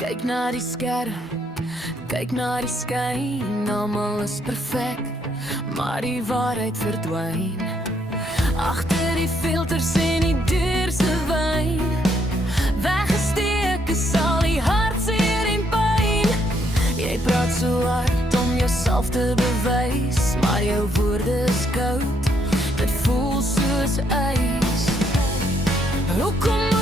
Kyk na die skerm, kyk na die skyn, almal is perfek, maar die waarheid verdwyn. Agter die filters en die duurste wyn, weggesteek is al die hartseer en pyn. Jy praat so hard om jouself te bewys, maar jou woorde is koud, dit voel soos ys. Hoekom